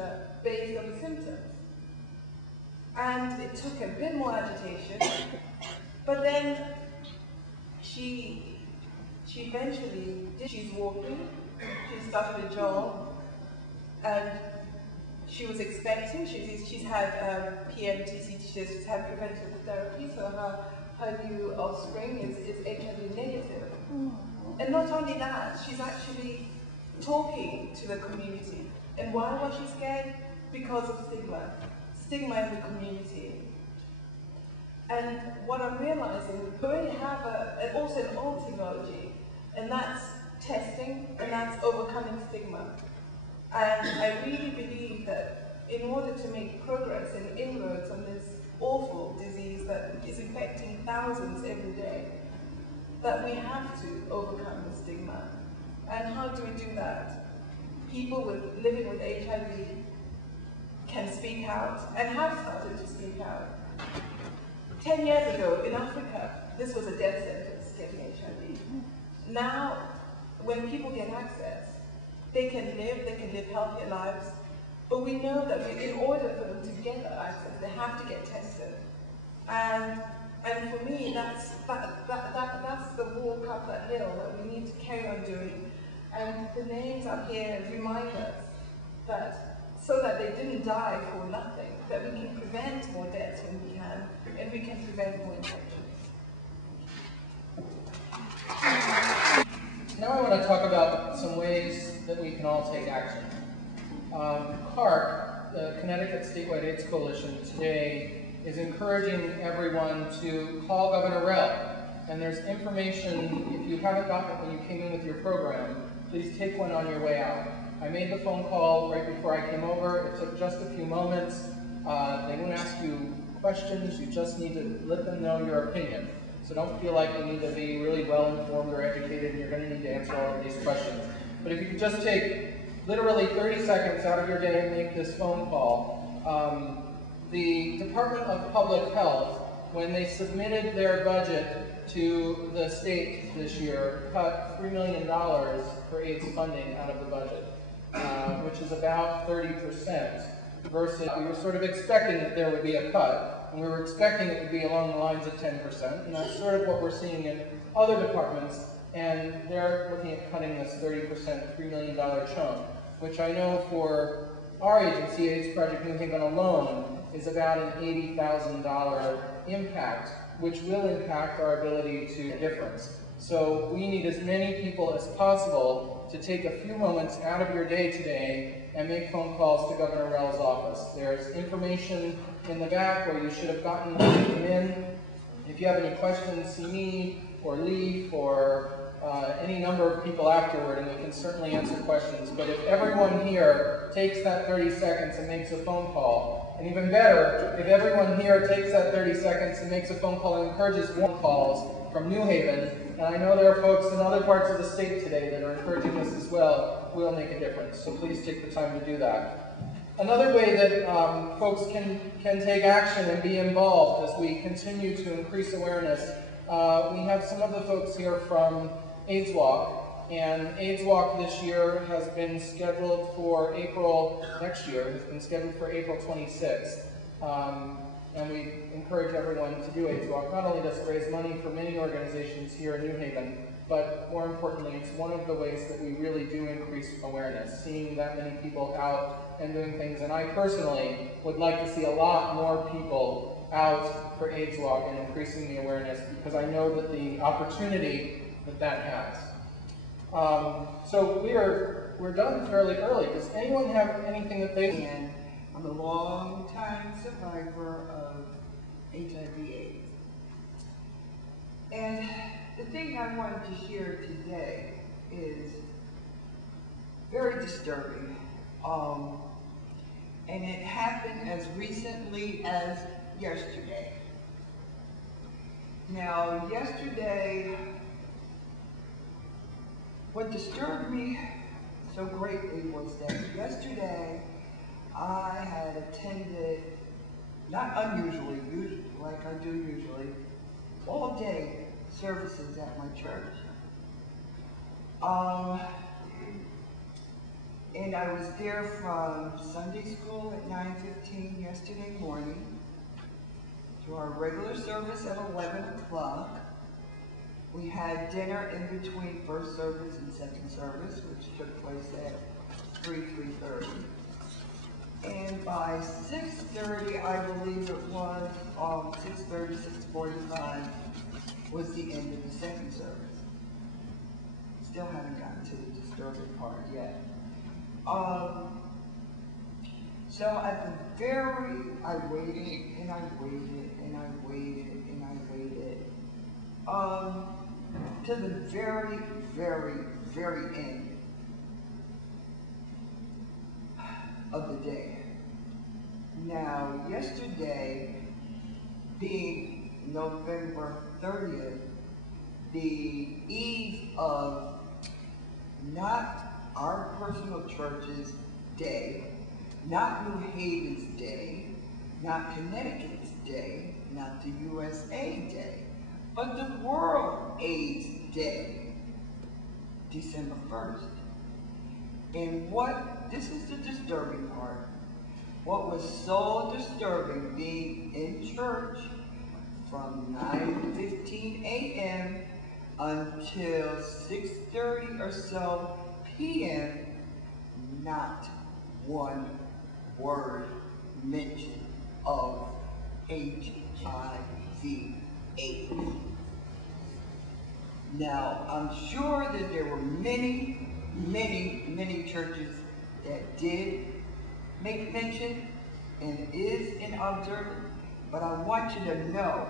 future based on the symptoms. And it took a bit more agitation, but then she eventually she's walking, she started a jog, and she was expecting, she's had PMTCT, she's had preventative therapy, so her new offspring is HIV negative. And not only that, she's actually talking to the community. And why was she scared? Because of stigma. Stigma in the community. And what I'm realizing, we already have also an old technology, and that's testing, and that's overcoming stigma. And I really believe that in order to make progress and inroads on this awful disease that is infecting thousands every day, that we have to overcome the stigma. And how do we do that? People living with HIV can speak out, and have started to speak out. 10 years ago, in Africa, this was a death sentence, getting HIV. Now, when people get access, they can live healthier lives, but we know that in order for them to get that access, they have to get tested. And for me, that's the walk up that hill that we need to carry on doing. And the names up here remind us that so that they didn't die for nothing, that we can prevent more deaths when we can, and we can prevent more infections. Now I want to talk about some ways that we can all take action. CARC, the Connecticut Statewide AIDS Coalition, today is encouraging everyone to call Governor Rell. And there's information, if you haven't gotten it when you came in with your program, please take one on your way out. I made the phone call right before I came over. It took just a few moments. They won't ask you questions. You just need to let them know your opinion. So don't feel like you need to be really well informed or educated and you're going to need to answer all of these questions. But if you could just take literally 30 seconds out of your day and make this phone call. The Department of Public Health, when they submitted their budget to the state this year, cut $3 million for AIDS funding out of the budget, which is about 30%, versus we were sort of expecting that there would be a cut, and we were expecting it would be along the lines of 10%, and that's sort of what we're seeing in other departments, and they're looking at cutting this 30%, $3 million chunk, which I know for our agency, AIDS Project New Haven alone, is about an $80,000 impact, which will impact our ability to difference. So we need as many people as possible to take a few moments out of your day today and make phone calls to Governor Rell's office. There's information in the back where you should have gotten when you came in. If you have any questions, see me or Leaf or any number of people afterward, and we can certainly answer questions. But if everyone here takes that 30 seconds and makes a phone call, and even better, if everyone here takes that 30 seconds and makes a phone call and encourages phone calls from New Haven, and I know there are folks in other parts of the state today that are encouraging this as well, we'll make a difference. So please take the time to do that. Another way that folks can take action and be involved as we continue to increase awareness, we have some of the folks here from AIDS Walk, and AIDS Walk this year has been scheduled for April, next year, has been scheduled for April 26th. And we encourage everyone to do AIDS Walk. Not only does it raise money for many organizations here in New Haven, but more importantly, it's one of the ways that we really do increase awareness, seeing that many people out and doing things. And I personally would like to see a lot more people out for AIDS Walk and increasing the awareness, because I know that the opportunity that has. So we're done fairly early. Does anyone have anything that they can? I'm a long-time survivor of HIV/AIDS. And the thing I wanted to share today is very disturbing. And it happened as recently as yesterday. Now, yesterday, what disturbed me so greatly was that yesterday I had attended, not unusually, like I do usually, all day services at my church. And I was there from Sunday school at 9:15 yesterday morning to our regular service at 11 o'clock. We had dinner in between first service and second service, which took place at 3:30. And by 6:30, I believe it was, 6:30, 6:45 was the end of the second service. Still haven't gotten to the disturbing part yet. So at the I waited and I waited and I waited and I waited, to the very, very, very end of the day. Now, yesterday, being November 30th, the eve of not our personal church's day, not New Haven's day, not Connecticut's day, not the USA Day, but the World AIDS Day, December 1st. And this is the disturbing part, what was so disturbing being in church from 9:15 a.m. until 6:30 or so p.m., not one word mentioned of HIV/AIDS. Now, I'm sure that there were many, many, many churches that did make mention and is in observance, but I want you to know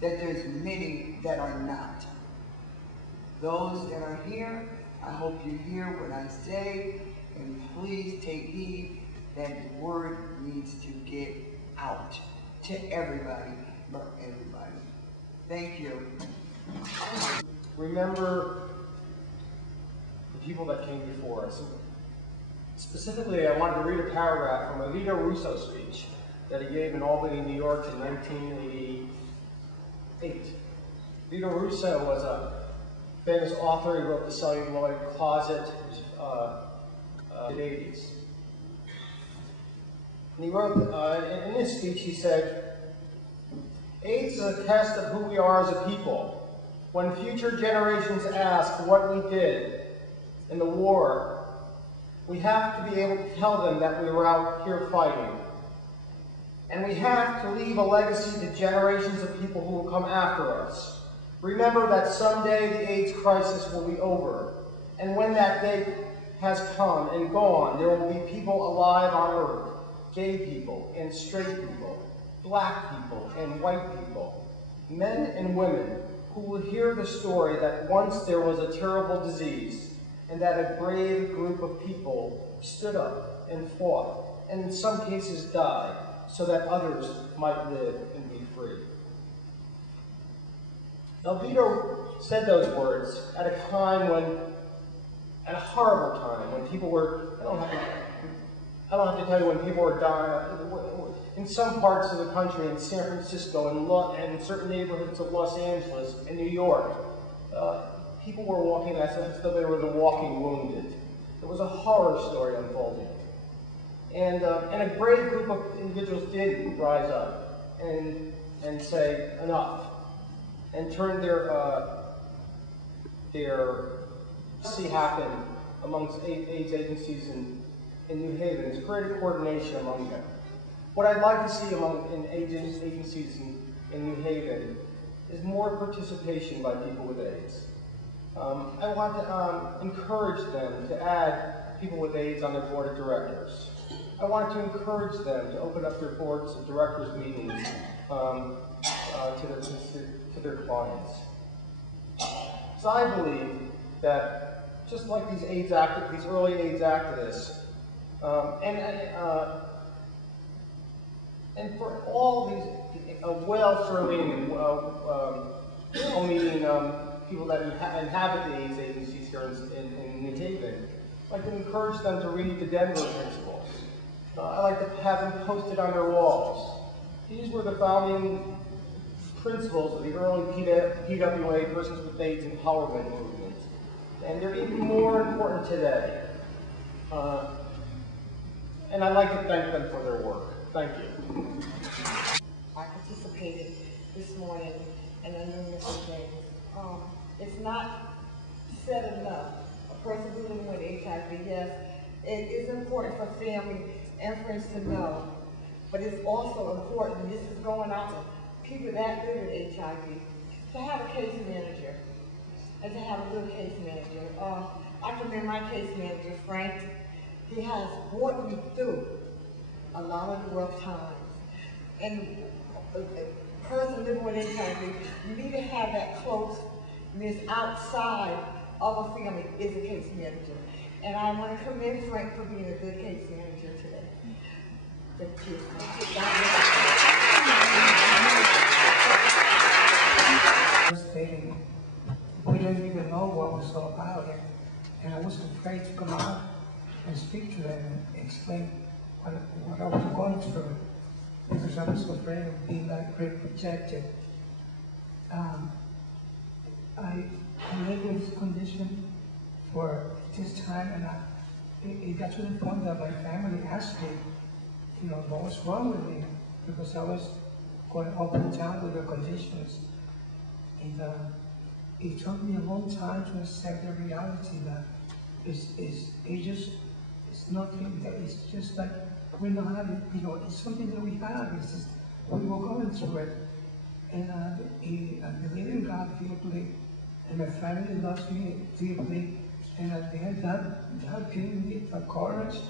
that there's many that are not. Those that are here, I hope you hear what I say, and please take heed that the word needs to get out to everybody, for everybody. Thank you. Remember the people that came before us. Specifically, I wanted to read a paragraph from a Vito Russo speech that he gave in Albany, New York in 1988. Vito Russo was a famous author. He wrote The Celluloid Closet in the 80s. And he wrote, in this speech, he said, AIDS is a test of who we are as a people. When future generations ask what we did in the war, we have to be able to tell them that we were out here fighting. And we have to leave a legacy to generations of people who will come after us. Remember that someday the AIDS crisis will be over. And when that day has come and gone, there will be people alive on earth, gay people and straight people, black people and white people, men and women, who will hear the story that once there was a terrible disease and that a brave group of people stood up and fought, and in some cases died, so that others might live and be free. Now, Vito said those words at a time when, at a horrible time, when people were, I don't have to tell you when people were dying. In some parts of the country, in San Francisco and certain neighborhoods of Los Angeles and New York, people were walking as though they were the walking wounded. It was a horror story unfolding. And a brave group of individuals did rise up and say enough, and turn their see happen amongst AIDS agencies in New Haven is greater coordination among them. What I'd like to see in AIDS agencies in New Haven is more participation by people with AIDS. I want to encourage them to add people with AIDS on their board of directors. I want to encourage them to open up their boards of directors meetings to their clients. So I believe that just like these early AIDS activists, and for all these well-serving and well-meaning people that inhabit the AIDS agencies here in New Haven, I'd like to encourage them to read the Denver Principles. I like to have them posted on their walls. These were the founding principles of the early PWA, Persons with AIDS Empowerment Movement. And they're even more important today. And I'd like to thank them for their work. Thank you. I participated this morning in the numerous things. It's not said enough. A person living with HIV, yes, it is important for family and friends to know, but it's also important, this is going out to people that live with HIV, to have a case manager, and to have a good case manager. I commend my case manager, Frank. He has brought me through a lot of rough times. And a person living with HIV, you need to have that closeness outside of a family is a case manager. And I want to commend Frank for being a good case manager today. Thank you. We didn't even know what was all about it. And I was afraid to come out and speak to them and explain what I was going through, because I was afraid of being like rejected. I lived with this condition for this time, and it got to the point that my family asked me, what was wrong with me, because I was going up and down with the conditions. And it took me a long time to accept the reality that it's nothing, that it's just like we don't have it, it's something that we have, it's just, we were going through it. And I believe in God deeply, and my family loves me deeply, and at the end, God gave me the courage.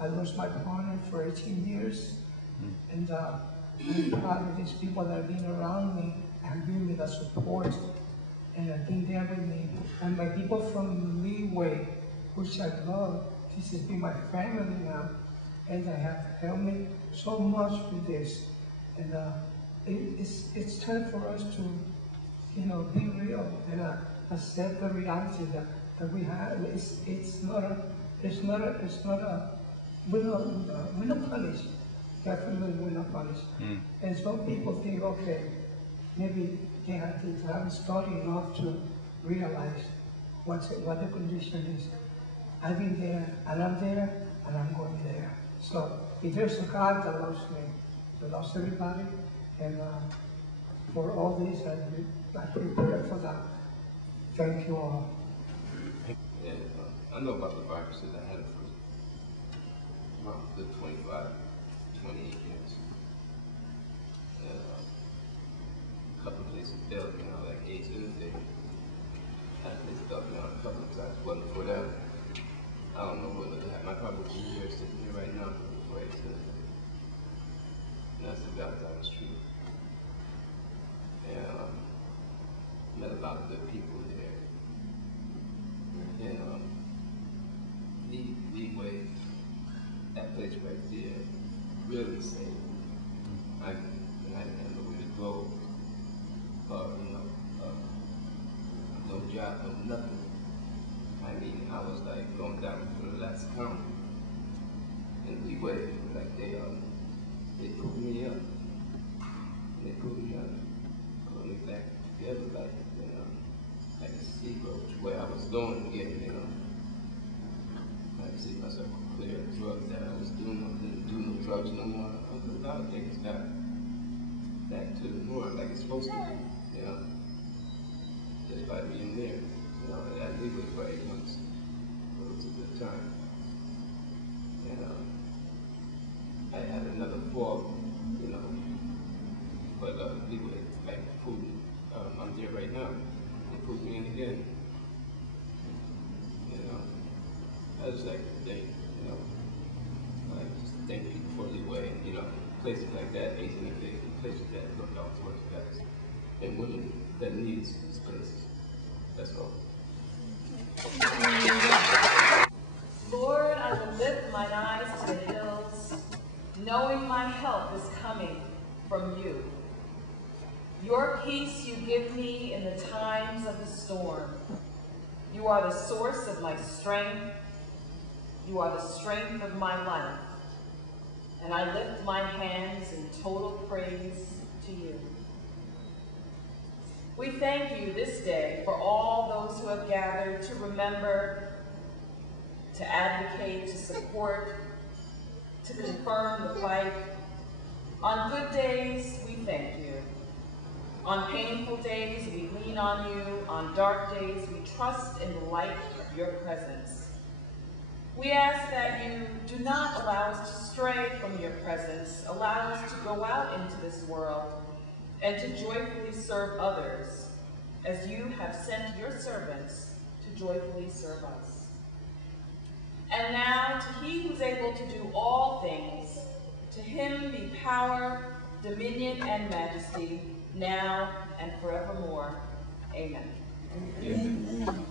I lost my partner for 18 years, and I'm proud of these people that have been around me and given me the support, and have been there with me. And my people from Leeway, which I love, this has been my family now, and they have helped me so much with this. And it's time for us to, be real and accept the reality that we have. We're not punished. Definitely we're not punished. And some people think, okay, maybe they haven't studied enough to realize what the condition is. I've been there, and I'm there, and I'm going there. So if there's a God that loves me, that loves everybody, and for all this, I prepare for that. Thank you all. Yeah, I know about the viruses. I had it for about good 25, 28 years. And a couple of places failed me out, like AIDS and thing. I had places failed me out a couple of times. Wasn't for them. I don't know what would happen. I probably be here sitting here right now before AIDS and thing. And that's the God's honest truth. And met a lot of good people there. And Leeway, that place right there, really saved me. I didn't have nowhere to go, no job, no nothing. I mean, I was like going down for the last count. And Leeway, like they pulled me up. And they pulled me up, put me back together like a sea roach, where I was going again, I could see myself clear of drugs that I was doing. I couldn't do no drugs no more. A lot of things got back to the norm like it's supposed to be, just by being there. I lived with for 8 months. It was a good time. And I had another fall, but Leeway, like, pulled me. I'm there right now. They pulled me in again. I just like to thank, like just thank people for Leeway, and places like that, Asian places that look out towards guys and women that needs these places. That's all. Lord, I will lift mine eyes to the hills, knowing my help is coming from you. Your peace you give me in the times of the storm. You are the source of my strength. You are the strength of my life. And I lift my hands in total praise to you. We thank you this day for all those who have gathered to remember to advocate, to support, to confirm the fight. On good days, we thank you. On painful days, we lean on you. On dark days, we trust in the light of your presence. We ask that you do not allow us to stray from your presence. Allow us to go out into this world and to joyfully serve others as you have sent your servants to joyfully serve us. And now, to he who's able to do all things, to him be power, dominion, and majesty, now and forevermore. Amen. Amen.